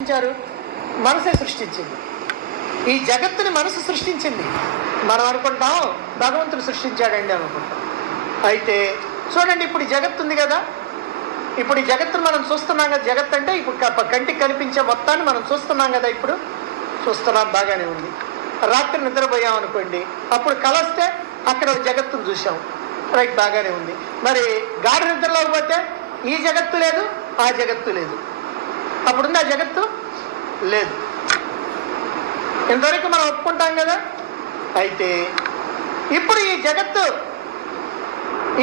మనసే సృష్టించింది. ఈ జగత్తుని మనసు సృష్టించింది. మనం అనుకుంటాం భగవంతుడు సృష్టించాడండి అనుకుంటాం. అయితే చూడండి, ఇప్పుడు ఈ జగత్తు ఉంది కదా, ఇప్పుడు ఈ జగత్తును మనం చూస్తున్నాం కదా. జగత్ అంటే ఇప్పుడు కంటికి కనిపించే మొత్తాన్ని మనం చూస్తున్నాం కదా. ఇప్పుడు చూస్తున్నాం, బాగానే ఉంది. రాత్రి నిద్రపోయాం అనుకోండి, అప్పుడు కలస్తే అక్కడ జగత్తును చూసాం, రైట్, బాగానే ఉంది. మరి గాఢ నిద్రలోకి పోతే ఈ జగత్తు లేదు, ఆ జగత్తు లేదు. అప్పుడుంది ఆ జగత్తు లేదు. ఇంతవరకు మనం ఒప్పుకుంటాం కదా. అయితే ఇప్పుడు ఈ జగత్తు,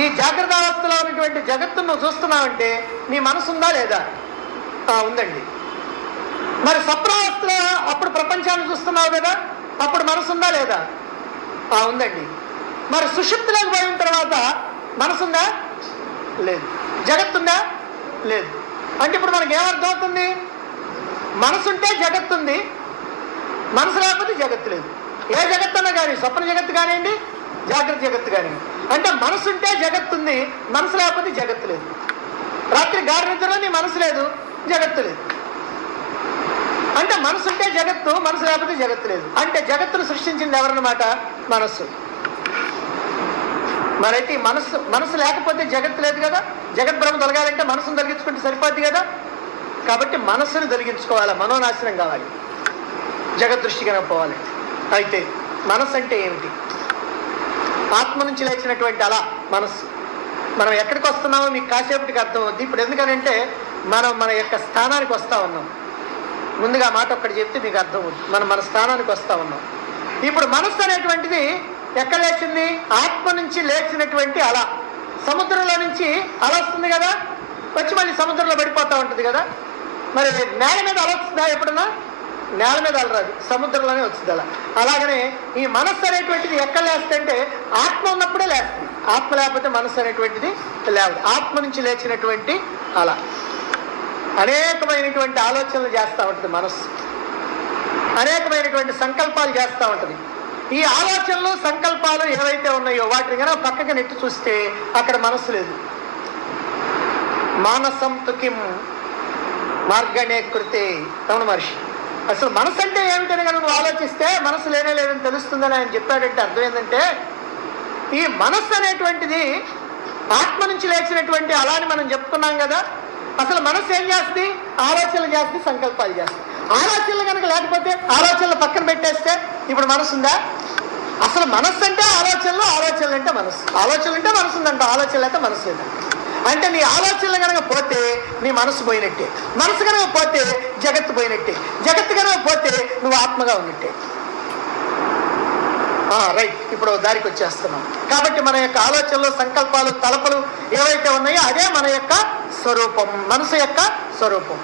ఈ జాగ్రత్త అవస్థలో ఉన్నటువంటి జగత్తును నువ్వు చూస్తున్నావంటే నీ మనసు ఉందా లేదా? ఉందండి. మరి స్వప్నావస్థలో అప్పుడు ప్రపంచాన్ని చూస్తున్నావు కదా, అప్పుడు మనసు ఉందా లేదా? ఉందండి. మరి సుషుప్తిలోకి పోయిన తర్వాత మనసుందా? లేదు. జగత్తుందా? లేదు. అంటే ఇప్పుడు మనకి ఏమర్థం అవుతుంది? మనసుంటే జగత్తుంది, మనసు లేకపోతే జగత్తు లేదు. ఏ జగత్తన్నా కానీ, స్వప్న జగత్తు కానివ్వండి, జాగ్రత్త జగత్తు కానివ్వండి. అంటే మనసుంటే జగత్తుంది, మనసు లేకపోతే జగత్తు లేదు. రాత్రి గాఢ నిద్రలో నీ మనసు లేదు, జగత్తు లేదు. అంటే మనసుంటే జగత్తు, మనసు లేకపోతే జగత్తు లేదు. అంటే జగత్తును సృష్టించింది ఎవరన్నమాట? మనస్సు. మరైతే ఈ మనసు లేకపోతే జగత్తు లేదు కదా. జగద్బ్రహ్మ తొలగాలంటే మనసును తొలగించుకుంటే సరిపోద్ది కదా. కాబట్టి మనస్సును తొలగించుకోవాలి, మనోనాశనం కావాలి, జగద్దృష్టి కనకపోవాలి. అయితే మనస్సు అంటే ఏమిటి? ఆత్మ నుంచి లేచినటువంటి అలా మనస్సు. మనం ఎక్కడికి వస్తున్నామో మీకు కాసేపటికి అర్థం అవుద్ది. ఇప్పుడు ఎందుకనంటే మనం మన యొక్క స్థానానికి వస్తూ ఉన్నాం. ముందుగా మాట ఒక్కటి చెప్తే మీకు అర్థం అవుతుంది. మనం మన స్థానానికి వస్తూ ఉన్నాం. ఇప్పుడు మనస్సు అనేటువంటిది ఎక్కడ లేచింది? ఆత్మ నుంచి లేచినటువంటి అల. సముద్రంలో నుంచి అల వస్తుంది కదా, వచ్చి మళ్ళీ సముద్రంలో పడిపోతూ ఉంటుంది కదా. మరి నేల మీద అల వస్తుందా? ఎప్పుడన్నా నేల మీద అలరాదు, సముద్రంలోనే వస్తుంది అలా. అలాగనే ఈ మనస్సు అనేటువంటిది ఎక్కడ లేస్తుందంటే ఆత్మ ఉన్నప్పుడే లేస్తుంది. ఆత్మ లేకపోతే మనస్సు అనేటువంటిది లేవు. ఆత్మ నుంచి లేచినటువంటి అలా అనేకమైనటువంటి ఆలోచనలు చేస్తూ ఉంటుంది మనస్సు, అనేకమైనటువంటి సంకల్పాలు చేస్తూ ఉంటుంది. ఈ ఆలోచనలు సంకల్పాలు ఏవైతే ఉన్నాయో వాటిని కనుక పక్కకి నెట్టి చూస్తే అక్కడ మనస్సు లేదు. మానసం తుకిం మార్గణే కృతే రమణ మహర్షి. అసలు మనసు అంటే ఏమిటని కనుక నువ్వు ఆలోచిస్తే మనసు లేనే లేదని తెలుస్తుందని ఆయన చెప్పాడంటే అర్థం ఏంటంటే, ఈ మనస్సు అనేటువంటిది ఆత్మ నుంచి లేచినటువంటి అలాని మనం చెప్పుకున్నాం కదా. అసలు మనస్సు ఏం చేస్తుంది? ఆలోచనలు చేస్తుంది, సంకల్పాలు చేస్తుంది. ఆలోచనలు కనుక లేకపోతే, ఆలోచనలు పక్కన పెట్టేస్తే ఇప్పుడు మనసు ఉందా? అసలు మనస్సు అంటే ఆలోచనలు, ఆలోచనలు అంటే మనస్సు. ఆలోచనలు అంటే మనసు ఉందంట, ఆలోచనలు అయితే మనసు లేదంట. అంటే నీ ఆలోచనలు కనుక పోతే నీ మనసు పోయినట్టే, మనసు కనుక పోతే జగత్తు పోయినట్టే, జగత్తు కనుక పోతే నువ్వు ఆత్మగా ఉన్నట్టే. రైట్, ఇప్పుడు దారికి వచ్చేస్తున్నాం. కాబట్టి మన యొక్క ఆలోచనలు, సంకల్పాలు, తలపులు ఏవైతే ఉన్నాయో అదే మన యొక్క స్వరూపం, మనసు యొక్క స్వరూపం.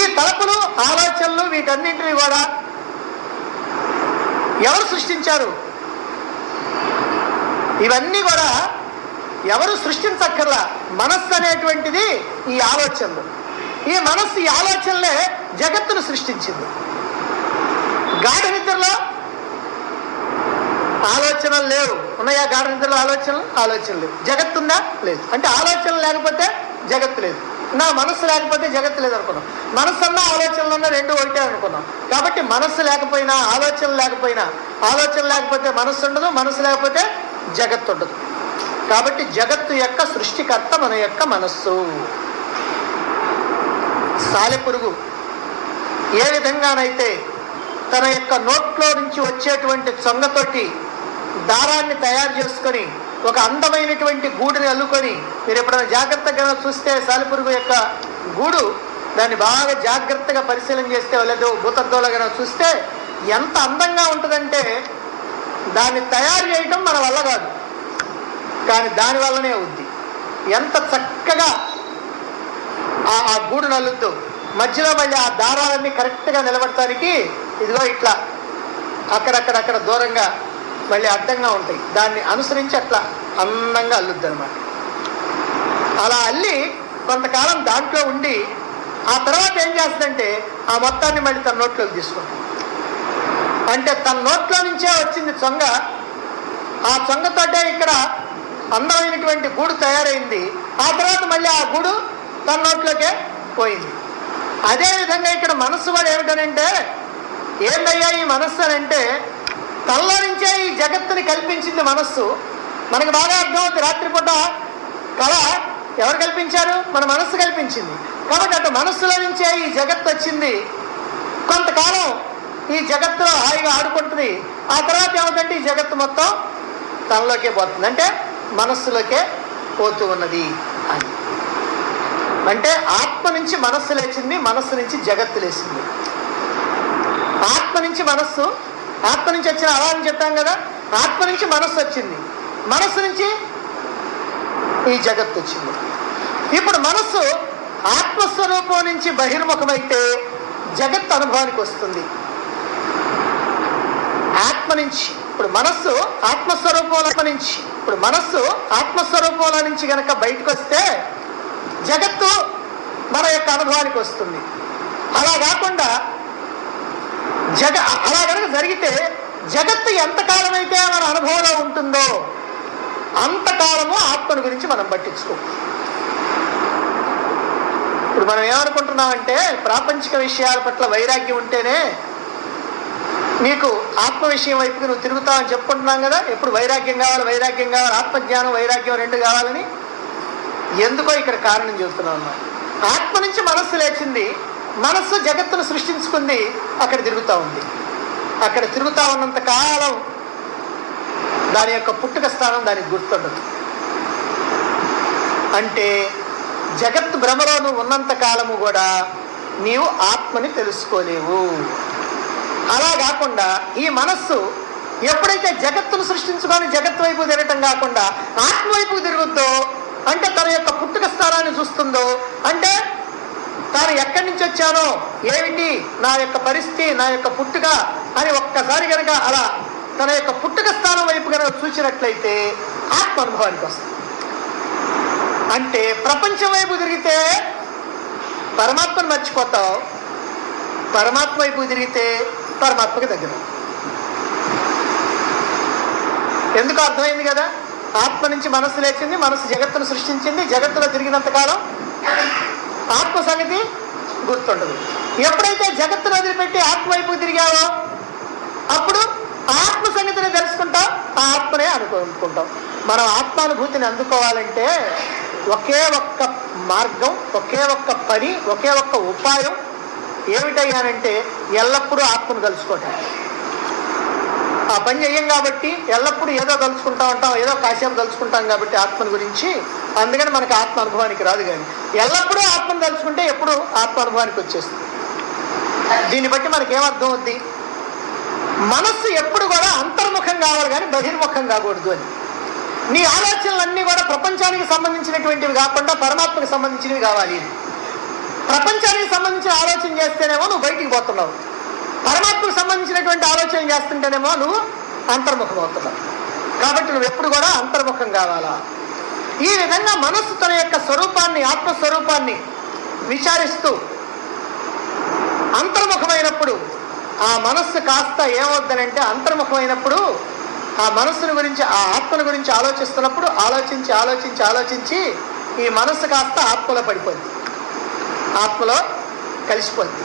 ఈ తలపులు, ఆలోచనలు వీటన్నింటినీ కూడా ఎవరు సృష్టించారు? ఇవన్నీ కూడా ఎవరు సృష్టించక్కర్లా. మనస్సు అనేటువంటిది ఈ ఆలోచనలు. ఈ మనస్సు, ఈ ఆలోచనలే జగత్తును సృష్టించింది. గాఢ నిద్రలో ఆలోచనలు లేవు, ఉన్నాయా? గాఢ నిద్రలో ఆలోచనలు లేవు. జగత్తు ఉందా? లేదు. అంటే ఆలోచనలు లేకపోతే జగత్తు లేదు. నా మనస్సు లేకపోతే జగత్తు లేదు అనుకున్నాం. మనస్సు అన్నా ఆలోచనలు అన్నా రెండు ఒకటే అనుకున్నాం. కాబట్టి మనస్సు లేకపోయినా, ఆలోచనలు లేకపోయినా, ఆలోచన లేకపోతే మనస్సు ఉండదు, మనస్సు లేకపోతే జగత్తు ఉండదు. కాబట్టి జగత్తు యొక్క సృష్టికర్త మన యొక్క మనస్సు. సాలెపురుగు ఏ విధంగానైతే తన యొక్క నోట్లో నుంచి వచ్చేటువంటి చొంగతోటి దారాన్ని తయారు చేసుకొని ఒక అందమైనటువంటి గూడుని అల్లుకొని, మీరు ఎప్పుడైనా జాగ్రత్తగా చూస్తే సాలెపురుగు యొక్క గూడు, దాన్ని బాగా జాగ్రత్తగా పరిశీలన చేస్తే, లేదో భూతద్దోళగా చూస్తే ఎంత అందంగా ఉంటుందంటే దాన్ని తయారు చేయటం మన వల్ల కాదు, కానీ దాని వల్లనే అవుద్ది. ఎంత చక్కగా ఆ గూడు నల్లుద్దు. మధ్యలో మళ్ళీ ఆ దారాలన్నీ కరెక్ట్గా నిలబడటానికి ఇదిగో ఇట్లా అక్కడక్కడ దూరంగా మళ్ళీ అడ్డంగా ఉంటాయి. దాన్ని అనుసరించి అట్లా అందంగా అల్లుద్ది అనమాట. అలా అల్లి కొంతకాలం దాంట్లో ఉండి ఆ తర్వాత ఏం చేస్తుందంటే ఆ మొత్తాన్ని మళ్ళీ తన నోట్లోకి తీసుకుంటుంది. అంటే తన నోట్లో నుంచే వచ్చింది చొంగ, ఆ చొంగతోటే ఇక్కడ అందమైనటువంటి గూడు తయారైంది. ఆ తర్వాత మళ్ళీ ఆ గూడు తన నోట్లోకే పోయింది. అదేవిధంగా ఇక్కడ మనస్సు కూడా ఏమిటనంటే, ఏందయ్యా ఈ మనస్సు అని అంటే, తనలో నుంచే ఈ జగత్తుని కల్పించింది మనస్సు. మనకు బాగా అర్థమవుతుంది, రాత్రిపూట కళ ఎవరు కల్పించారు? మన మనస్సు కల్పించింది. కాబట్టి అటు మనస్సులో నుంచే ఈ జగత్తు వచ్చింది. కొంతకాలం ఈ జగత్తులో హాయిగా ఆడుకుంటుంది. ఆ తర్వాత ఏమిటంటే ఈ జగత్తు మొత్తం తనలోకే పోతుంది, అంటే మనస్సులోకే పోతూ ఉన్నది అని. అంటే ఆత్మ నుంచి మనస్సు లేచింది, మనస్సు నుంచి జగత్తు లేచింది. ఆత్మ నుంచి మనస్సు, ఆత్మ నుంచి వచ్చిన అలా అని చెప్పాం కదా, ఆత్మ నుంచి మనస్సు వచ్చింది, మనస్సు నుంచి ఈ జగత్తు వచ్చింది. ఇప్పుడు మనస్సు ఆత్మస్వరూపం నుంచి బహిర్ముఖమైతే జగత్ అనుభవానికి వస్తుంది. ఆత్మ నుంచి ఇప్పుడు మనస్సు ఆత్మస్వరూపంలో నుంచి ఇప్పుడు మనస్సు ఆత్మస్వరూపంలో నుంచి గనక బయటకు వస్తే జగత్తు మన యొక్క అనుభవానికి వస్తుంది. అలా కాకుండా అలా కనుక జరిగితే జగత్తు ఎంతకాలం అయితే మన అనుభవంలో ఉంటుందో అంతకాలము ఆత్మను గురించి మనం పట్టించుకో. ఇప్పుడు మనం ఏమనుకుంటున్నామంటే, ప్రాపంచిక విషయాల పట్ల వైరాగ్యం ఉంటేనే నీకు ఆత్మ విషయం వైపుకి నువ్వు తిరుగుతావని చెప్పుకుంటున్నాం కదా. ఎప్పుడు వైరాగ్యం కావాలి, వైరాగ్యం కావాలి, ఆత్మజ్ఞానం వైరాగ్యం రెండు కావాలని. ఎందుకో ఇక్కడ కారణం చెబుతున్నాం అన్నమాట. ఆత్మ నుంచి మనస్సు లేచింది, మనస్సు జగత్తును సృష్టించుకుంది, అక్కడ తిరుగుతూ ఉంది. అక్కడ తిరుగుతూ ఉన్నంత కాలం దాని యొక్క పుట్టుక స్థానం దానికి గుర్తుండదు. అంటే జగత్ భ్రమలో నువ్వు ఉన్నంత కాలము కూడా నీవు ఆత్మని తెలుసుకోలేవు. అలా కాకుండా ఈ మనస్సు ఎప్పుడైతే జగత్తును సృష్టించుకొని జగత్తు వైపు తిరగటం కాకుండా ఆత్మ వైపు తిరుగుద్దో, అంటే తన యొక్క పుట్టుక స్థానాన్ని చూస్తుందో, అంటే తాను ఎక్కడి నుంచి వచ్చానో, ఏమిటి నా యొక్క పరిస్థితి, నా యొక్క పుట్టుక అని ఒక్కసారి కనుక అలా తన యొక్క పుట్టుక స్థానం వైపు కనుక చూసినట్లయితే ఆత్మ అనుభవానికి వస్తుంది. అంటే ప్రపంచం వైపు తిరిగితే పరమాత్మను మర్చిపోతావు, పరమాత్మ వైపు తిరిగితే పరమాత్మకి దగ్గర. ఎందుకు అర్థమైంది కదా. ఆత్మ నుంచి మనస్సు లేచింది, మనస్సు జగత్తును సృష్టించింది, జగత్తులో తిరిగినంతకాలం ఆత్మ సంగతి గుర్తుండదు. ఎప్పుడైతే జగత్తును వదిలిపెట్టి ఆత్మ వైపు తిరిగావో అప్పుడు ఆత్మ సంగతిని తెలుసుకుంటాం, ఆ ఆత్మనే అనుకుంటాం. మనం ఆత్మానుభూతిని అందుకోవాలంటే ఒకే ఒక్క మార్గం, ఒకే ఒక్క పని, ఒకే ఒక్క ఉపాయం ఏమిటయ్యానంటే ఎల్లప్పుడూ ఆత్మను తలుచుకోవటం. ఆ పని చెయ్యం కాబట్టి ఎల్లప్పుడూ ఏదో తలుచుకుంటా ఉంటాం, ఏదో కాసేపు తలుచుకుంటాం కాబట్టి ఆత్మను గురించి. అందుకని మనకు ఆత్మ అనుభవానికి రాదు. కానీ ఎల్లప్పుడూ ఆత్మను తలుచుకుంటే ఎప్పుడు ఆత్మ అనుభవానికి వచ్చేస్తుంది. దీన్ని బట్టి మనకేమర్థం అవుద్ది, మనస్సు ఎప్పుడు కూడా అంతర్ముఖం కావాలి కానీ బహిర్ముఖం కాకూడదు అని. నీ ఆలోచనలన్నీ కూడా ప్రపంచానికి సంబంధించినటువంటివి కాకుండా పరమాత్మకు సంబంధించినవి కావాలి. ప్రపంచానికి సంబంధించిన ఆలోచన చేస్తేనేమో నువ్వు బయటికి పోతున్నావు, పరమాత్మకు సంబంధించినటువంటి ఆలోచన చేస్తుంటేనేమో నువ్వు అంతర్ముఖం అవుతున్నావు. కాబట్టి నువ్వు ఎప్పుడు కూడా అంతర్ముఖం కావాలా. ఈ విధంగా మనస్సు తన యొక్క స్వరూపాన్ని, ఆత్మస్వరూపాన్ని విచారిస్తూ అంతర్ముఖమైనప్పుడు ఆ మనస్సు కాస్త ఏమవుద్దనంటే, అంతర్ముఖమైనప్పుడు ఆ మనస్సును గురించి, ఆ ఆత్మను గురించి ఆలోచిస్తున్నప్పుడు ఆలోచించి ఆలోచించి ఆలోచించి ఈ మనస్సు కాస్త ఆత్మలో పడిపోద్ది, ఆత్మలో కలిసిపోద్ది.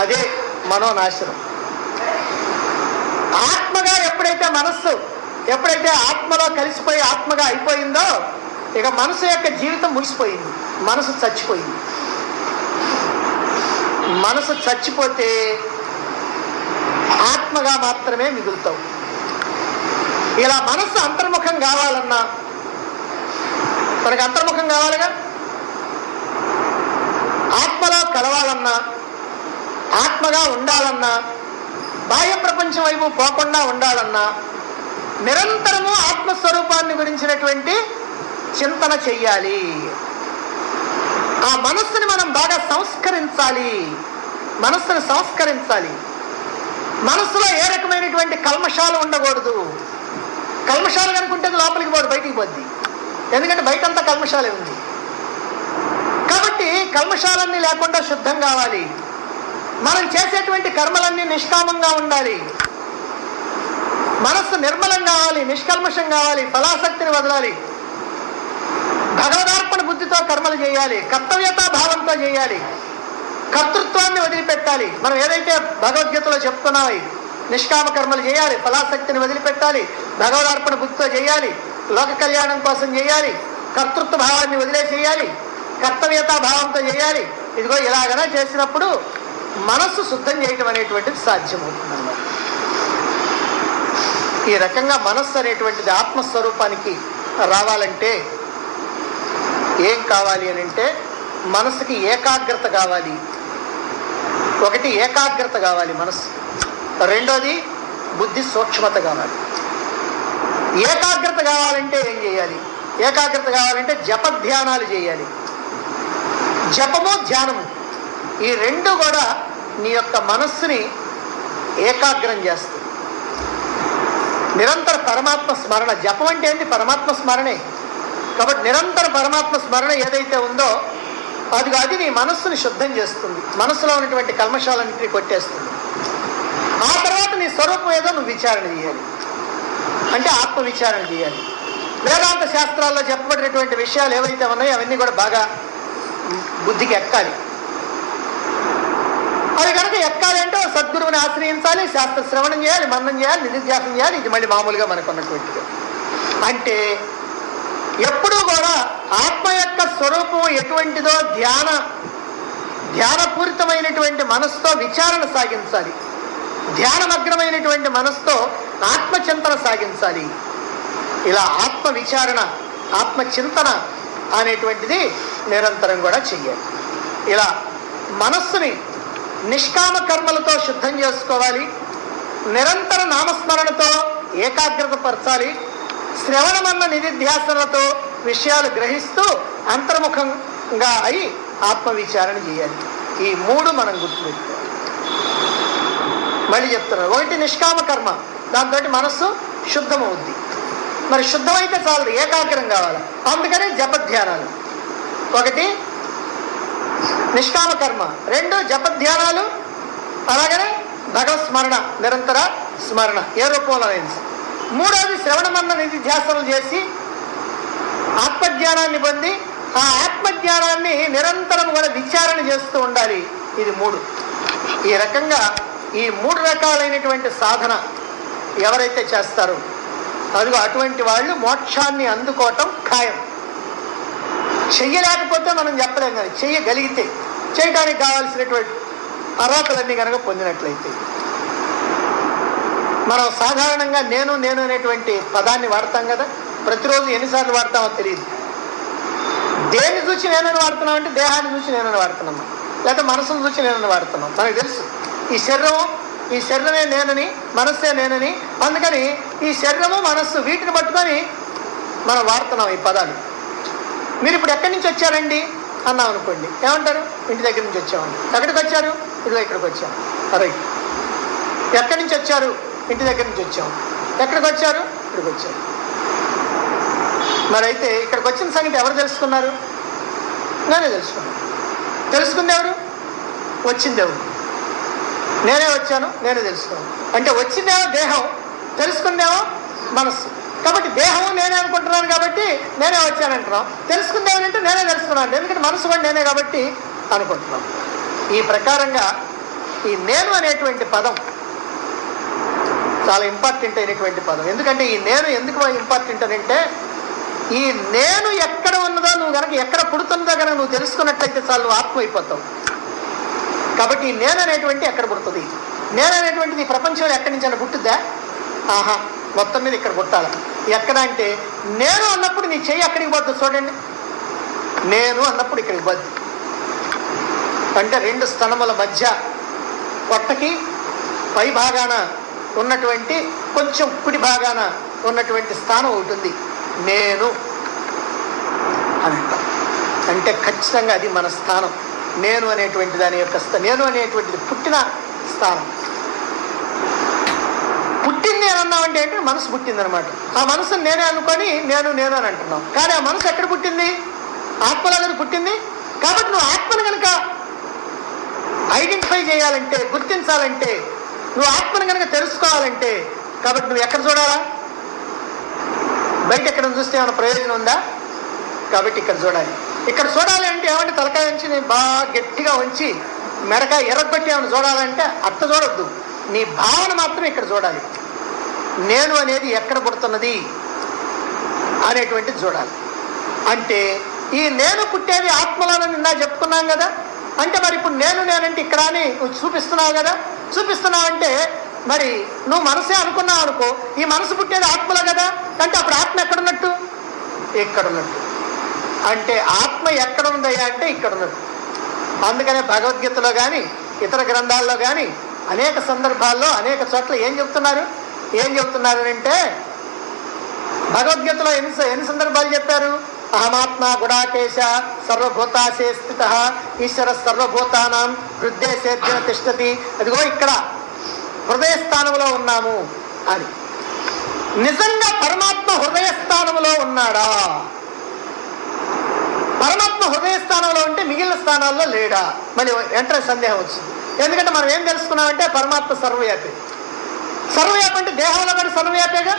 అదే మనోనాశనం. ఆత్మగా ఎప్పుడైతే మనస్సు ఎప్పుడైతే ఆత్మలో కలిసిపోయి ఆత్మగా అయిపోయిందో ఇక మనసు యొక్క జీవితం ముగిసిపోయింది, మనసు చచ్చిపోయింది. మనసు చచ్చిపోతే ఆత్మగా మాత్రమే మిగులుతావు. ఇలా మనస్సు అంతర్ముఖం కావాలన్నా మనకు అంతర్ముఖం కావాలిగా, ఆత్మలో కలవాలన్నా, ఆత్మగా ఉండాలన్నా, బాహ్య ప్రపంచం వైపు పోకుండా ఉండాలన్నా నిరంతరము ఆత్మస్వరూపాన్ని గురించినటువంటి చింతన చెయ్యాలి. ఆ మనస్సుని మనం బాగా సంస్కరించాలి, మనస్సును సంస్కరించాలి. మనస్సులో ఏ రకమైనటువంటి కల్మషాలు ఉండకూడదు. కల్మషాలు కనుకుంటే లోపలికి పోదు, బయటికి పోద్ది. ఎందుకంటే బయటంతా కల్మషాలే ఉంది. కాబట్టి కల్మషాలన్నీ లేకుండా శుద్ధం కావాలి. మనం చేసేటువంటి కర్మలన్నీ నిష్కామంగా ఉండాలి. మనస్సు నిర్మలం కావాలి, నిష్కల్మషం కావాలి, ఫలాసక్తిని వదలాలి, భగవదార్పణ బుద్ధి బుద్ధితో కర్మలు చేయాలి, కర్తవ్యతా భావంతో చేయాలి, కర్తృత్వాన్ని వదిలిపెట్టాలి. మనం ఏదైతే భగవద్గీతలో చెప్తున్నామో నిష్కామ కర్మలు చేయాలి, ఫలాసక్తిని వదిలిపెట్టాలి, భగవదార్పణ బుద్ధితో చేయాలి, లోక కళ్యాణం కోసం చేయాలి, కర్తృత్వ భావాన్ని వదిలేసేయాలి, కర్తవ్యతా భావంతో చేయాలి. ఇదిగో ఇలాగనే చేసినప్పుడు మనస్సు శుద్ధం చేయటం అనేటువంటిది సాధ్యమవుతుంది అన్నమాట. ఈ రకంగా మనస్సు అనేటువంటిది ఆత్మస్వరూపానికి రావాలంటే ఏం కావాలి అని అంటే మనసుకి ఏకాగ్రత కావాలి. ఒకటి ఏకాగ్రత కావాలి మనస్సు, రెండోది బుద్ధి సూక్ష్మత కావాలి. ఏకాగ్రత కావాలంటే ఏం చేయాలి? ఏకాగ్రత కావాలంటే జప ధ్యానాలు చేయాలి. జపము ధ్యానము ఈ రెండు కూడా నీ యొక్క మనస్సుని ఏకాగ్రం చేస్తుంది. నిరంతర పరమాత్మ స్మరణ, జపం అంటే ఏంటి? పరమాత్మ స్మరణే. కాబట్టి నిరంతర పరమాత్మ స్మరణ ఏదైతే ఉందో అది నీ మనస్సుని శుద్ధం చేస్తుంది, మనస్సులో ఉన్నటువంటి కల్మషాలన్నింటినీ కొట్టేస్తుంది. ఆ తర్వాత నీ స్వరూపం ఏదో నువ్వు విచారణ చేయాలి, అంటే ఆత్మ విచారణ చేయాలి. వేదాంత శాస్త్రాల్లో చెప్పబడినటువంటి విషయాలు ఏవైతే ఉన్నాయో అవన్నీ కూడా బాగా బుద్ధికి ఎక్కాలి. అది కనుక ఎక్కాలి అంటే సద్గురువుని ఆశ్రయించాలి, శాస్త్ర శ్రవణం చేయాలి, మననం చేయాలి, నిధిధ్యాసం చేయాలి. ఇది మళ్ళీ మామూలుగా మనకు ఉన్నటువంటిది. అంటే ఎప్పుడూ కూడా ఆత్మ యొక్క స్వరూపం ఎటువంటిదో ధ్యానపూరితమైనటువంటి మనసుతో విచారణ సాగించాలి, ధ్యానమగ్నమైనటువంటి మనసుతో ఆత్మచింతన సాగించాలి. ఇలా ఆత్మ విచారణ, ఆత్మచింతన అనేటువంటిది నిరంతరం కూడా చెయ్యాలి. ఇలా మనస్సుని నిష్కామ కర్మలతో శుద్ధం చేసుకోవాలి, నిరంతర నామస్మరణతో ఏకాగ్రత పరచాలి, శ్రవణమన్న నిధిధ్యాసనతో విషయాలు గ్రహిస్తూ అంతర్ముఖంగా అయి ఆత్మవిచారణ చేయాలి. ఈ మూడు మనం గుర్తుపెట్టుకోవాలి. మళ్ళీ చెప్తున్నాను, ఒకటి నిష్కామ కర్మ, దాంతో మనస్సు శుద్ధమవుద్ది. మరి శుద్ధమైతే చాలు, ఏకాగ్రం కావాలి. అందుకని జపధ్యానాలు, ఒకటి నిష్కామ కర్మ, రెండు జపధ్యానాలు, అలాగనే భగవత్ స్మరణ, నిరంతర స్మరణ ఏ రూపంలో అయింది. మూడవది శ్రవణమన్న నిధిధ్యాసనలు చేసి ఆత్మజ్ఞానాన్ని పొంది ఆ ఆత్మజ్ఞానాన్ని నిరంతరం కూడా విచారణ చేస్తూ ఉండాలి. ఇది మూడు. ఈ రకంగా ఈ మూడు రకాలైనటువంటి సాధన ఎవరైతే చేస్తారో అదిగో అటువంటి వాళ్ళు మోక్షాన్ని అందుకోవటం ఖాయం. చెయ్యలేకపోతే మనం చెప్పలేం, కానీ చెయ్యగలిగితే, చేయడానికి కావాల్సినటువంటి అర్హతలన్నీ కనుక పొందినట్లయితే. మనం సాధారణంగా నేను అనేటువంటి పదాన్ని వాడతాం కదా, ప్రతిరోజు ఎన్నిసార్లు వాడతామో తెలియదు. దేన్ని చూసి నేనని వాడుతున్నాం అంటే దేహాన్ని చూసి నేనని వాడుతున్నామా, లేకపోతే మనసును చూసి నేనని వాడుతున్నాం. మనకు తెలుసు ఈ శరీరమే నేనని, మనస్సే నేనని. అందుకని ఈ శరీరము మనస్సు వీటిని పట్టుకొని మనం వాడుతున్నాం ఈ పదాలు. మీరు ఇప్పుడు ఎక్కడి నుంచి వచ్చారండి అన్నాం అనుకోండి, ఏమంటారు? ఇంటి దగ్గర నుంచి వచ్చామండి. ఎక్కడికి వచ్చారు? ఇదిగో ఇక్కడికి వచ్చాము. రైట్. ఎక్కడి నుంచి వచ్చారు? ఇంటి దగ్గర నుంచి వచ్చాము. ఎక్కడికి వచ్చారు? ఇక్కడికి వచ్చారు. మరి అయితే ఇక్కడికి వచ్చిన సంగతి ఎవరు తెలుసుకున్నారు? నేనే తెలుసుకున్నాను. తెలుసుకుంది ఎవరు? వచ్చింది ఎవరు? నేనే వచ్చాను, నేనే తెలుసుకున్నాను. అంటే వచ్చిందేమో దేహం, తెలుసుకుందేమో మనస్సు. కాబట్టి దేహం నేనే అనుకుంటున్నాను కాబట్టి నేనే వచ్చానంటున్నాం. తెలుసుకుందేమంటే నేనే తెలుసుకున్నాను, ఎందుకంటే మనసు కూడా నేనే కాబట్టి అనుకుంటున్నాం. ఈ ప్రకారంగా ఈ నేను అనేటువంటి పదం చాలా ఇంపార్టెంట్ అయినటువంటి పదం. ఎందుకంటే ఈ నేను ఎందుకు ఇంపార్టెంట్ అని అంటే, ఈ నేను ఎక్కడ ఉన్నదో నువ్వు కనుక, ఎక్కడ పుడుతుందో కనుక నువ్వు తెలుసుకున్నట్లయితే చాలు, నువ్వు ఆత్మ అయిపోతావు. కాబట్టి ఈ నేను అనేటువంటి ఎక్కడ పుడుతుంది? నేను అనేటువంటిది ప్రపంచంలో ఎక్కడి నుంచి అయినా పుట్టుద్దా? ఆహా, మొత్తం మీద ఇక్కడ పుట్టాలి. ఎక్కడ అంటే నేను అన్నప్పుడు నీ చెయ్యి అక్కడికి పోద్దు. చూడండి, నేను అన్నప్పుడు ఇక్కడికి పోద్ది. అంటే రెండు స్తనముల మధ్య పొట్టకి పై భాగాన ఉన్నటువంటి కొంచెం కుడి భాగాన ఉన్నటువంటి స్థానం ఉంటుంది, నేను అని అంటాం. అంటే ఖచ్చితంగా అది మన స్థానం. నేను అనేటువంటి దాని యొక్క నేను అనేటువంటిది పుట్టిన స్థానం. పుట్టింది అని అన్నామంటే ఏంటి? మనసు పుట్టిందనమాట. ఆ మనసుని నేనే అనుకొని నేను అని అంటున్నాం. కానీ ఆ మనసు ఎక్కడ పుట్టింది? ఆత్మలో కదా పుట్టింది. కాబట్టి నువ్వు ఆత్మను కనుక ఐడెంటిఫై చేయాలంటే, గుర్తించాలంటే, నువ్వు ఆత్మను కనుక తెలుసుకోవాలంటే, కాబట్టి నువ్వు ఎక్కడ చూడాలా? బయట ఎక్కడ చూస్తే ఏమైనా ప్రయోజనం ఉందా? కాబట్టి ఇక్కడ చూడాలి. ఇక్కడ చూడాలి అంటే ఏమంటే తలకాయ ఉంచి నేను బాగా గట్టిగా ఉంచి మెడకాయ ఎర్రగొట్టి ఏమైనా చూడాలంటే అట్ట చూడొద్దు. నీ భావన మాత్రం ఇక్కడ చూడాలి. నేను అనేది ఎక్కడ పుడుతున్నది అనేటువంటిది చూడాలి. అంటే ఈ నేను పుట్టేది ఆత్మలోనని నిన్న చెప్పుకున్నాం కదా. అంటే మరి ఇప్పుడు నేనంటే ఇక్కడ అని చూపిస్తున్నావు కదా. చూపిస్తున్నావంటే మరి నువ్వు మనసే అనుకున్నావు అనుకో, ఈ మనసు పుట్టేది ఆత్మలో కదా. అంటే అప్పుడు ఆత్మ ఎక్కడున్నట్టు? ఎక్కడున్నట్టు. అంటే ఆత్మ ఎక్కడ ఉందయ్యా అంటే ఇక్కడ ఉన్నట్టు. అందుకనే భగవద్గీతలో కానీ ఇతర గ్రంథాల్లో కానీ అనేక సందర్భాల్లో అనేక చోట్ల ఏం చెప్తున్నారు అంటే భగవద్గీతలో ఎన్ని సందర్భాలు చెప్పారు? అహమాత్మ గుడాకేశ సర్వభూతాశే స్థిత ఈశ్వర సర్వభూతానాం హృదయసేర్జన తిష్టతి. అదిగో ఇక్కడ హృదయ స్థానంలో ఉన్నాము అని. నిజంగా పరమాత్మ హృదయ స్థానంలో ఉన్నాడా? పరమాత్మ హృదయ స్థానంలో ఉంటే మిగిలిన స్థానాల్లో లేడా? మళ్ళీ వెంటనే సందేహం వచ్చింది. ఎందుకంటే మనం ఏం తెలుసుకున్నామంటే పరమాత్మ సర్వవ్యాపి. సర్వవ్యాపి అంటే దేహంలో కూడా సర్వవ్యాపేగా.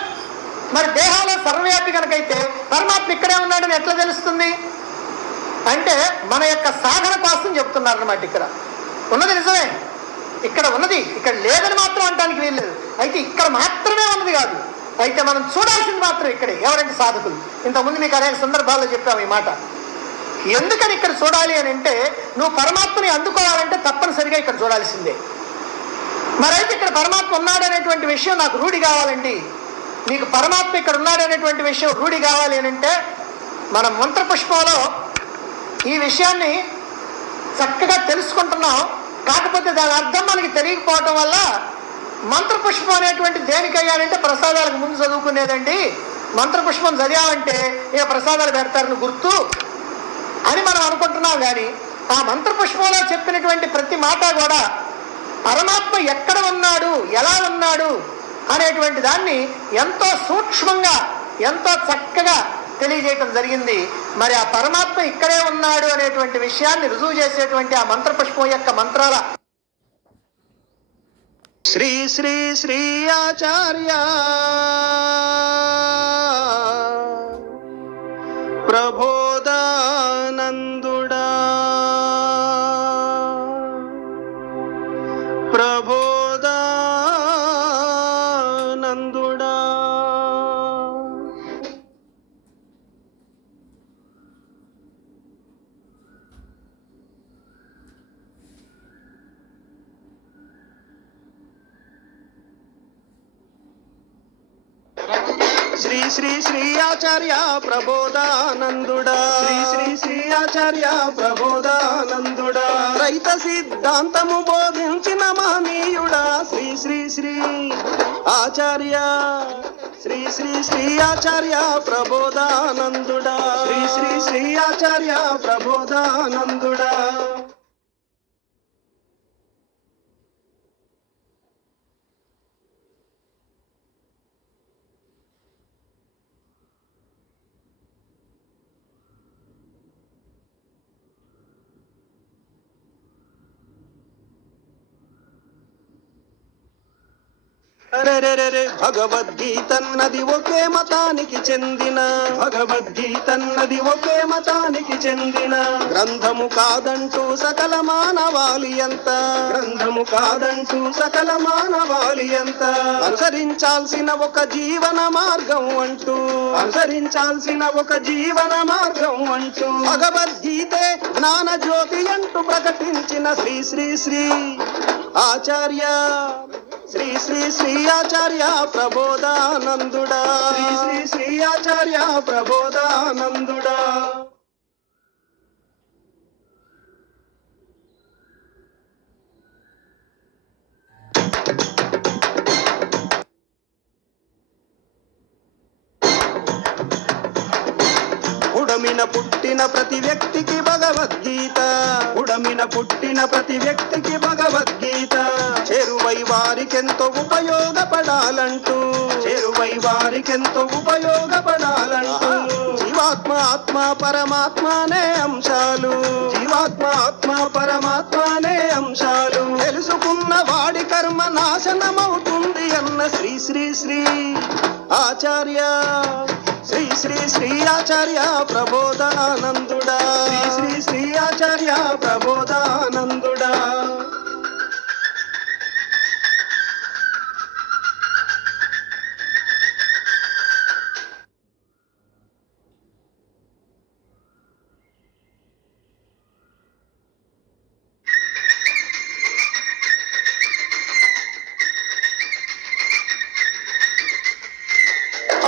మరి దేహంలో సర్వవ్యాపి కనుకైతే పరమాత్మ ఇక్కడే ఉన్నాడని ఎట్లా తెలుస్తుంది? అంటే మన యొక్క సాధన కోసం చెప్తున్నారు అన్నమాట. ఇక్కడ ఉన్నది నిజమే, ఇక్కడ ఉన్నది, ఇక్కడ లేదని మాత్రం అనడానికి వీల్లేదు. అయితే ఇక్కడ మాత్రమే ఉన్నది కాదు, అయితే మనం చూడాల్సింది మాత్రం ఇక్కడే. ఎవరంటే సాధకులు. ఇంతకుముందు మీకు అనేక సందర్భాల్లో చెప్పాము ఈ మాట. ఎందుకని ఇక్కడ చూడాలి అని అంటే నువ్వు పరమాత్మని అందుకోవాలంటే తప్పనిసరిగా ఇక్కడ చూడాల్సిందే. మరైతే ఇక్కడ పరమాత్మ ఉన్నాడు అనేటువంటి విషయం నాకు రూఢి కావాలండి. నీకు పరమాత్మ ఇక్కడ ఉన్నాడు అనేటువంటి విషయం రూఢి కావాలి అని అంటే మనం మంత్రపుష్పంలో ఈ విషయాన్ని చక్కగా తెలుసుకుంటున్నాం. కాకపోతే దాని అర్థం మనకి తెలియకపోవటం వల్ల మంత్రపుష్పం అనేటువంటి దేనికయ్యానంటే ప్రసాదాలకు ముందు చదువుకునేదండి. మంత్రపుష్పం చదివామంటే ఏ ప్రసాదాలు పెడతారని గుర్తు అని మనం అనుకుంటున్నాం. కానీ ఆ మంత్రపుష్పంలో చెప్పినటువంటి ప్రతి మాట కూడా పరమాత్మ ఎక్కడ ఉన్నాడు, ఎలా ఉన్నాడు అనేటువంటి దాన్ని ఎంతో సూక్ష్మంగా ఎంతో చక్కగా తెలియజేయటం జరిగింది. మరి ఆ పరమాత్మ ఇక్కడే ఉన్నాడు అనేటువంటి విషయాన్ని రుజువు చేసేటువంటి ఆ మంత్రపుష్పం యొక్క మంత్రాల శ్రీ శ్రీ శ్రీ ఆచార్య ప్రబోధానందుడా ప్రబోధానందుడా శ్రీ శ్రీ శ్రీ ఆచార్య ప్రబోధానందుడా శ్రీ శ్రీ శ్రీ ఆచార్య ప్రబోధానందుడా రైత సిద్ధాంతము బోధించిన మహనీయుడా శ్రీ శ్రీ శ్రీ ఆచార్య శ్రీ శ్రీ శ్రీ ఆచార్య ప్రబోధానందుడా శ్రీ శ్రీ శ్రీ ఆచార్య ప్రబోధానందుడా భగవద్గీతన్నది ఒకే మతానికి చెందిన భగవద్గీతన్నది ఒకే మతానికి చెందిన గ్రంథము కాదంటూ సకల మానవాళి ఎంత గ్రంథము కాదంటూ సకల మానవాళి ఎంత అనుసరించాల్సిన ఒక జీవన మార్గం అంటూ అనుసరించాల్సిన ఒక జీవన మార్గం అంటూ భగవద్గీతే జ్ఞాన జ్యోతి అంటూ ప్రకటించిన శ్రీ శ్రీ శ్రీ ఆచార్య శ్రీ శ్రీ శ్రీ ఆచార్య ప్రబోధానందుడా శ్రీ శ్రీ శ్రీ ఆచార్య ప్రబోధానందుడా ఉడమిన పుట్టిన ప్రతి వ్యక్తికి భగవద్గీత ఉడమిన పుట్టిన ప్రతి వ్యక్తికి భగవద్గీత చేరువై వారికెంతో ఉపయోగపడాలంటూ చేరువై వారికెంతో ఉపయోగపడాలంటూ జీవాత్మ ఆత్మ పరమాత్మనే అంశాలు జీవాత్మ ఆత్మ పరమాత్మనే అంశాలు తెలుసుకున్న వాడి కర్మ నాశనమవుతుంది అన్న శ్రీ శ్రీ శ్రీ ఆచార్య శ్రీ శ్రీ శ్రీ ఆచార్య ప్రబోధానందుడా, శ్రీ శ్రీ శ్రీ ఆచార్య ప్రబోధానందుడా.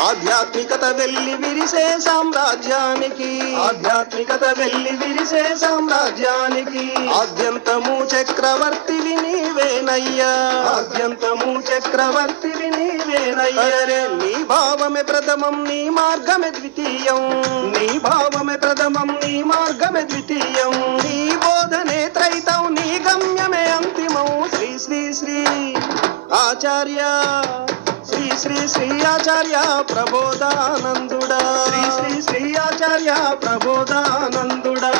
ఆధ్యాత్మికత వెళ్ళి విరిసే సామ్రాజ్యానికి, ఆధ్యాత్మికత వెళ్ళి విరిసే సామ్రాజ్యానికి ఆద్యంతము చక్రవర్తివి నీవేనయ్యా, ఆద్యంతము చక్రవర్తివి నీవేనయ్యా. నీ భావమే ప్రథమం నీ మార్గమే ద్వితీయం, నీ భావమే ప్రథమం నీ మార్గమే ద్వితీయం. నీ బోధనే త్రైతం నీ గమ్యమే అంతిమం. శ్రీ శ్రీ శ్రీ ఆచార్య శ్రీ శ్రీ శ్రీ ఆచార్య ప్రబోధానందుడా, శ్రీ శ్రీ శ్రీ ఆచార్య ప్రబోధానందుడా.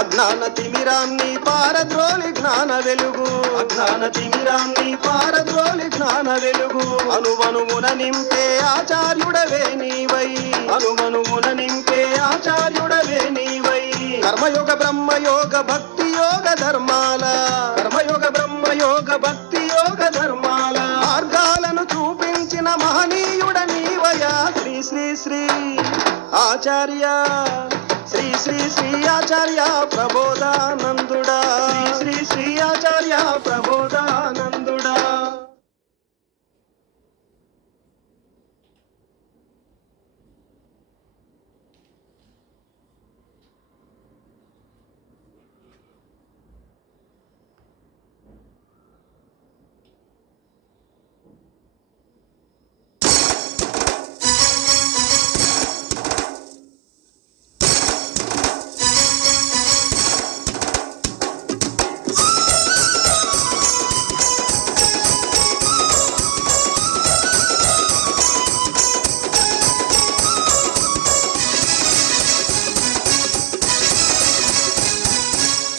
అజ్ఞాన తిమిరాన్ని పారద్రోలి జ్ఞాన వెలుగు, అజ్ఞాన తిమిరాన్ని పారద్రోలి జ్ఞాన వెలుగు. అనువనుమున నింపే ఆచార్యుడవే నీవై, అనువనుమున నింపే ఆచార్యుడవే నీవై. కర్మయోగ బ్రహ్మయోగ భక్తి యోగ ధర్మాల, కర్మయోగ బ్రహ్మయోగ భక్తి యోగ ధర్మాల మార్గాలను చూపించిన మహనీయుడ నీవయా. శ్రీ శ్రీ శ్రీ ఆచార్య శ్రీ శ్రీ శ్రీ ఆచార్య ప్రబోధానందుడా, శ్రీ శ్రీ శ్రీ ఆచార్య ప్రబోధానందుడా.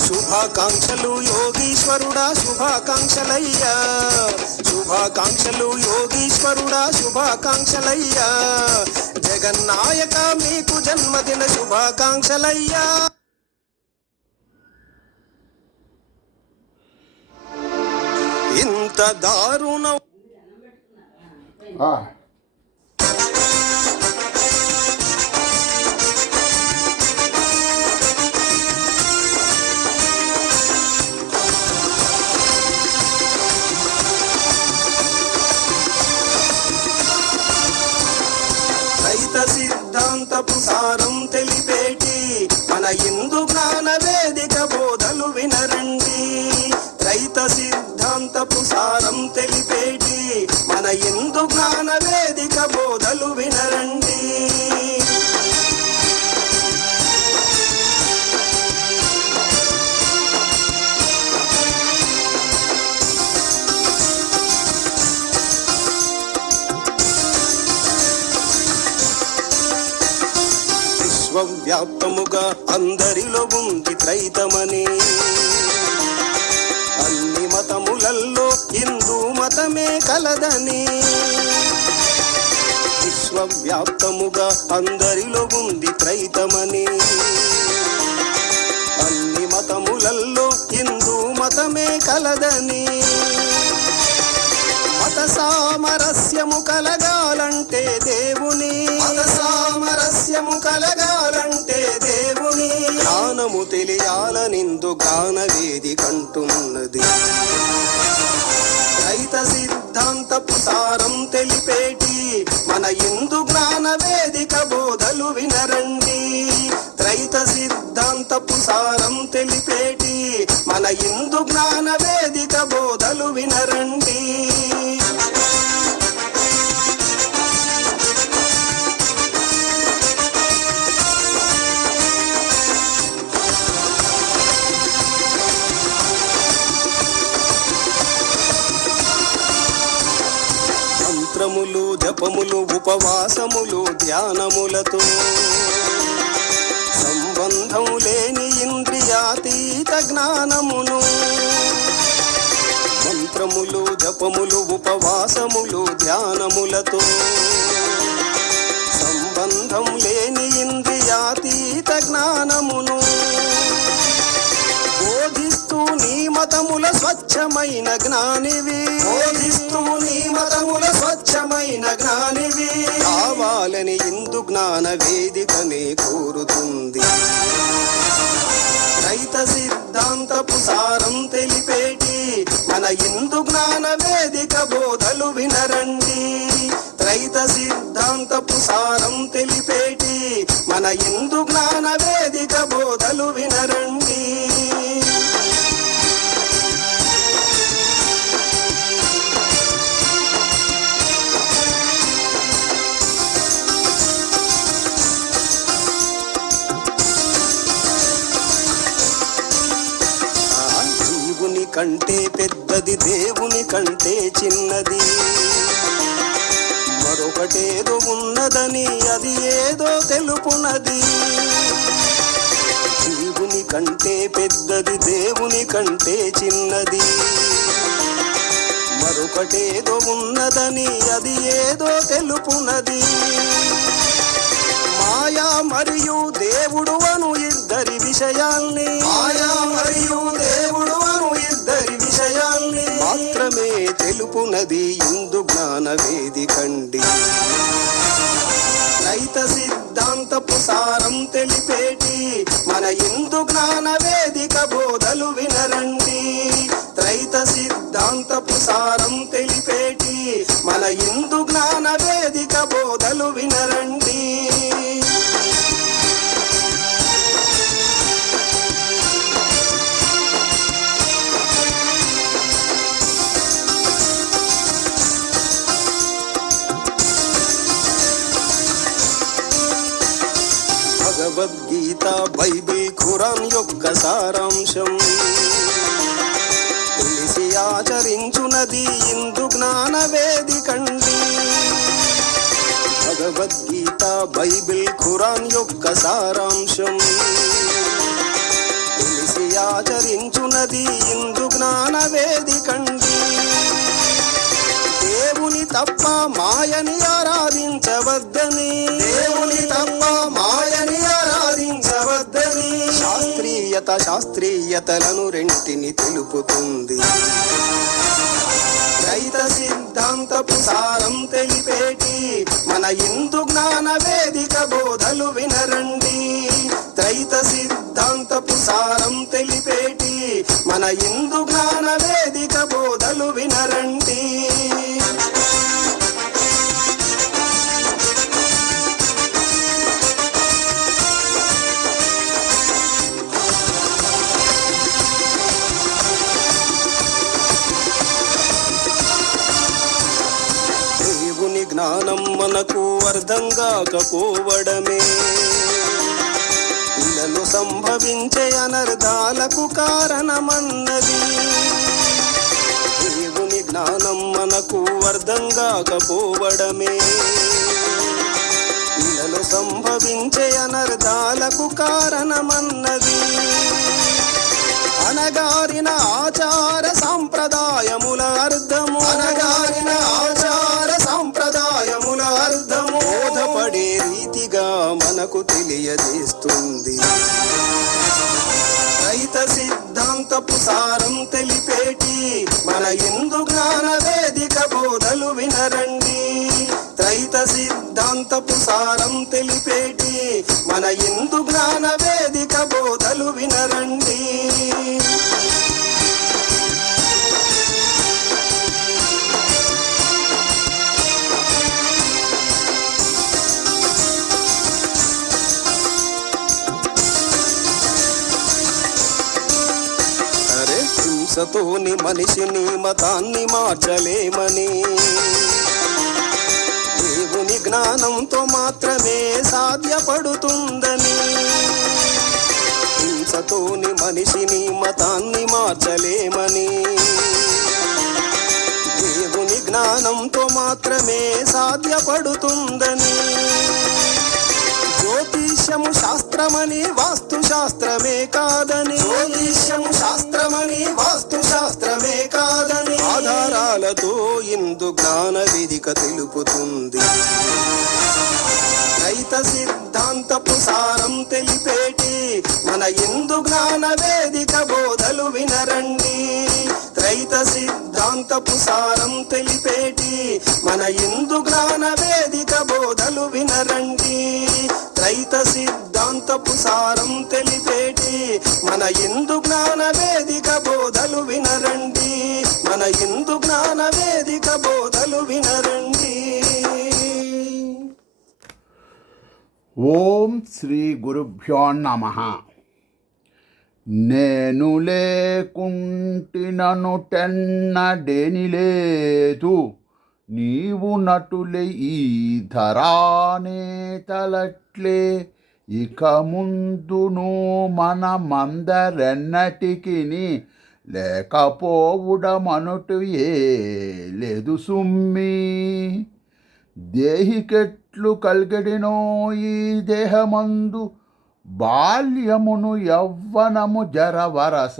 శుభాకాంక్షలు యోగీశ్వరుడా శుభాకాంక్షలయ్యా, శుభాకాంక్షలు యోగీశ్వరుడా శుభాకాంక్షలయ్యా. జగన్నాయక మీకు జన్మదిన శుభాకాంక్షలయ్యా. ఇంత దారుణం సిద్ధాంతపు సారం తెలిపేటి మన హిందూ జ్ఞాన వేదిక బోధలు వినరండి. రైత సిద్ధాంతపు సారం తెలిపేటి మన హిందూ జ్ఞాన వేదిక బోధలు వినరండి. విశ్వవ్యాప్తముగా అందరిలో ఉంది త్రైతమని, అన్ని మతములల్లో హిందూ మతమే కలదని. విశ్వవ్యాప్తముగా అందరిలో ఉంది త్రైతమని, అన్ని మతములల్లో హిందూ మతమే కలదని. మత సామరస్యము కలగాలంటే దేవుని, మత సామరస్యము కలగాలంటే దేవుని జ్ఞానము తెలియాలనిందు జ్ఞాన వేదికంటున్నది. రైత సిద్ధాంతపు సారం తెలిపేటి మన హిందూ జ్ఞాన వేదిక బోధలు వినరండి. రైత సిద్ధాంతపు సారం తెలిపేటి మన హిందూ జ్ఞాన వేదిక బోధలు వినరండి. మంత్రములు జపములు ఉపవాసములు ధ్యానములతో సంబంధం లేని ఇంద్రియాతీత జ్ఞానమును మంత్రములు జపములు ఉపవాసములు ధ్యానములతో సంబంధం లేని ఇంద్రియాతీత జ్ఞానమును బోధిస్తూ నీ మతముల స్వచ్ఛమైన జ్ఞానివి బోధిస్తూ నీ మతముల స్వచ్ఛమైన జ్ఞానివి కావాలని ఇందు జ్ఞాన వేదికనే కోరుతుంది రైత సిద్ధాంతపు సారం తెలిపేటి మన ఇందు జ్ఞాన వేదిక బోధలు వినరండి రైత సిద్ధాంతపు సారం తెలిపేటి మన ఇందు జ్ఞాన వేదిక బోధలు వినరండి జీవుని కంటే పెద్దది దేవుని కంటే చిన్నది మరొకటేదో ఉన్నదని అది ఏదో తెలుపునది జీవుని కంటే పెద్దది దేవుని కంటే చిన్నది మరొకటేదో ఉన్నదని అది ఏదో తెలుపునది మాయా మరియు దేవుడు అను ఇద్దరి విషయాల్ని మాయా మరియు దేవుడు అను ఇద్దరి విషయాల్ని మాత్రమే తెలుపునది ఇందు జ్ఞాన వేదికండి రైత సిద్ధాంతపు సారం తెలిపేటి మన ఇందు జ్ఞాన వేదిక బోధలు వినరండి రైత సిద్ధాంతపు సారం తెలిపేటి మన ఇందు జ్ఞాన వేదిక బోధలు వినరండి భగవద్గీత బైబిల్ ఖురాన్ యొక్క సారాంశం తెలిసి ఆచరించునది ఇందు జ్ఞాన వేదికండి భగవద్గీత బైబిల్ ఖురాన్ యొక్క సారాంశం తెలిసి ఆచరించునది ఇందు జ్ఞాన వేదికండి దేవుని తప్ప మాయని ఆరాధించవద్దని దేవుని తప్ప మాయని ఆరాధించవద్దని శాస్త్రీయతలను రెంటిని తెలుపుతుంది రైత సిద్ధాంతపు సారం తెలిపేటి మన ఇందు జ్ఞాన వేదిక బోధలు వినరండి రైత సిద్ధాంతపు సారం తెలిపేటి మన ఇందు జ్ఞాన వేదిక బోధలు వినరండి జ్ఞానం మనకు అర్థం కాకపోవడమే ఇలలో సంభవించే అనర్థాలకు కారణమన్నది దేవుని జ్ఞానం మనకు అర్థం కాకపోవడమే ఇలలో సంభవించే అనర్థాలకు కారణమన్నది అనగారిన ఆచార సంప్రదాయముల అర్థము అనగారిన ఆచార సంప్రదాయముల అర్థము బోధపడే రీతిగా మనకు తెలియజేస్తుంది రైత సిద్ధాంతపు సారం తెలిపేటి మన ఇందు జ్ఞాన వేదిక బోధలు వినరండి రైత సిద్ధాంతపు సారం తెలిపేటి మన ఇందు జ్ఞాన వేదిక బోధలు వినరండి హింసతోని మనిషిని మతాన్ని మార్చలేమని దేవుని జ్ఞానంతో మాత్రమే సాధ్యపడుతుందని హింసతోని మనిషిని మతాన్ని మార్చలేమని దేవుని జ్ఞానం జ్ఞానంతో మాత్రమే సాధ్యపడుతుందని. జ్యోతిష్యము శాస్త్రమని వాస్తు శాస్త్రమే కాదని, జ్యోతిష్యము శాస్త్రమని వాస్తు శాస్త్రమే కాదని ఆధారాలతో ఇందు జ్ఞాన వేదిక తెలుపుతుంది. రైత సిద్ధాంతపు సారం తెలిపేటి మన ఇందు జ్ఞాన వేదిక బోధలు వినరండి. రైత సిద్ధాంతపు సారం తెలిపేటి మన ఇందు జ్ఞాన వేదిక బోధలు వినరండి. రైత సిద్ధాంతపు సారం తెలిపేటి మన ఇందు జ్ఞాన వేదిక బోధలు వినరండి. మన ఇందు జ్ఞాన వేదిక బోధలు వినరండి. ఓం శ్రీ గురుభ్యో నమః. నేను లేకుంటినను టెన్నడేని లేదు, నీవు నటులే ఈ ధరానే తలట్లే. ఇక ముందును మనమందరెన్నటికి లేకపోవుడమనుటు ఏ లేదు సుమ్మి. దేహికెట్లు కల్గడినో ఈ దేహమందు, బాల్యమును యవ్వనము జరవరస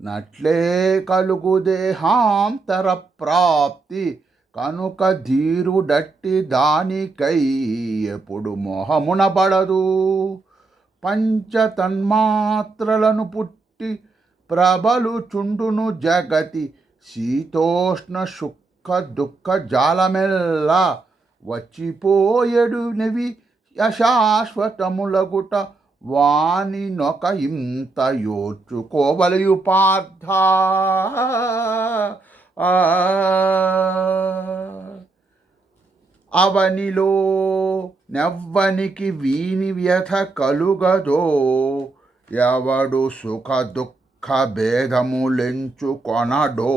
నట్లే కలుగు దేహాంతర ప్రాప్తి. కనుక ధీరుడట్టి దానికై ఎప్పుడు మోహమునబడదు. పంచతన్మాత్రలను పుట్టి ప్రబలు చుండును జగతి, శీతోష్ణ సుఖ దుఃఖ జాలమెల్లా వచ్చిపోయెడు నెవి అశాశ్వతములగుట. వాని నొక ఇంత యోచుకోవలయు పార్థ. అవనిలో నెవ్వనికి వీని వ్యథ కలుగదో, ఎవడు సుఖ దుఃఖ భేదములెంచుకొనడో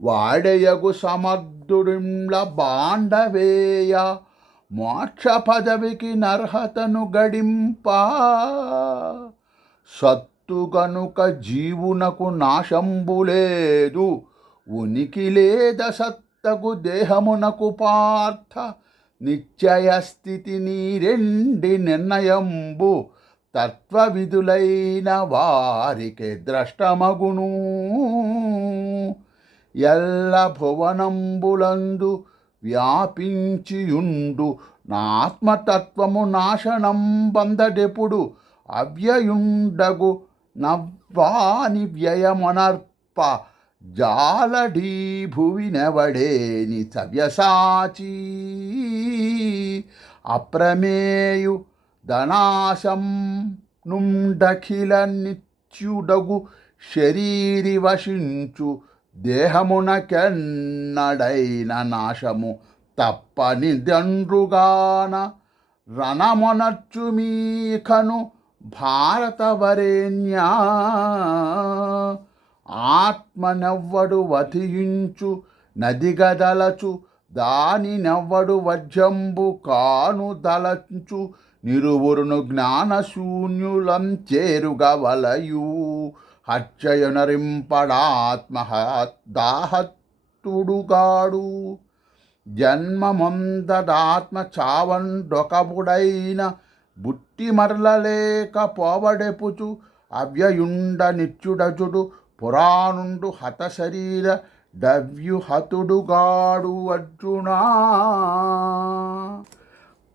వాడయగు సమర్థుడింల బాండవేయ. మోక్ష పదవికి నర్హతను గడింప. సత్తు గనుక జీవునకు నాశంబులేదు, ఉనికి లేద సత్తగు దేహమునకు పార్థ. నిశ్చయ స్థితి నీరెండి నిర్ణయంబు, తత్వవిధులైన వారికి ద్రష్టమగును. ఎల్ల భువనంబులందు వ్యాపించియుండు నాత్మతత్వము నాశనం బందడెప్పుడు. అవ్యయుండగు నవ్వాని వ్యయమనర్ప, జాలడీ భువినెవడేని సవ్యసాచి. అప్రమేయు ధనాశం నుండఖిల నిత్యుడగు శరీరి వశించు. దేహమునకెన్నడైన నాశము తప్పని దండ్రుగాన. రణమొనర్చు మీకను భారతవరేణ్యా. ఆత్మనెవ్వడు వధించు నదిగదలచు, దానినెవ్వడు వజ్యంబు కాను దలంచు. నిరువురును జ్ఞానశూన్యులం చేరుగవలయు, హత్యయునరింపడాత్మ దాహత్తుడుగాడు. జన్మమొందదాత్మ చావండొకబుడైన, బుట్టి మరలలేక పోవడెపుచు. అవ్యయుండ నిత్యుడజుడు పురాణుండు హత శరీర దవ్యుహతుడుగాడు అర్జునా.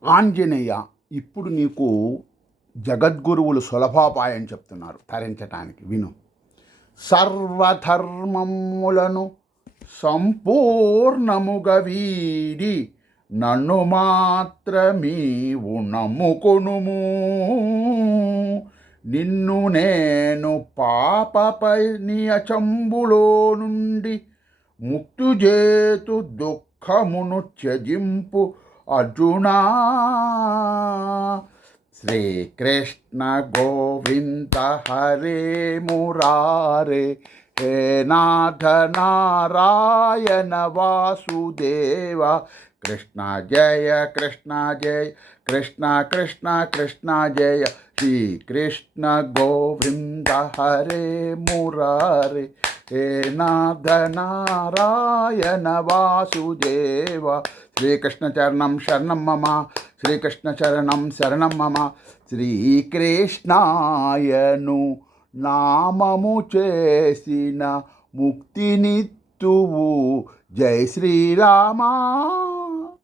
ఆంజనేయ, ఇప్పుడు నీకు జగద్గురువులు సులభోపాయం చెప్తున్నారు తరించటానికి, విను. సర్వధర్మములను సంపూర్ణముగా వీడి, నన్ను మాత్రమీవు నమ్ముకొనుము. నిన్ను నేను పాపపై నియచంబులో నుండి ముక్తుజేతు దుఃఖమును త్యజింపు అర్జునా. శ్రీకృష్ణ గోవింద హరే మురారే, హే నాథ నారాయణ వాసుదేవ కృష్ణ జయ కృష్ణ జయ కృష్ణ కృష్ణ కృష్ణ జయ శ్రీకృష్ణ గోవింద హరే మురారే హే నాథ నారాయణ వాసుదేవ శ్రీకృష్ణ చరణం శరణం మమ శ్రీకృష్ణ చరణం శరణం మమ శ్రీకృష్ణాయను నామము చేసిన ముక్తినిత్తువు జై శ్రీరామా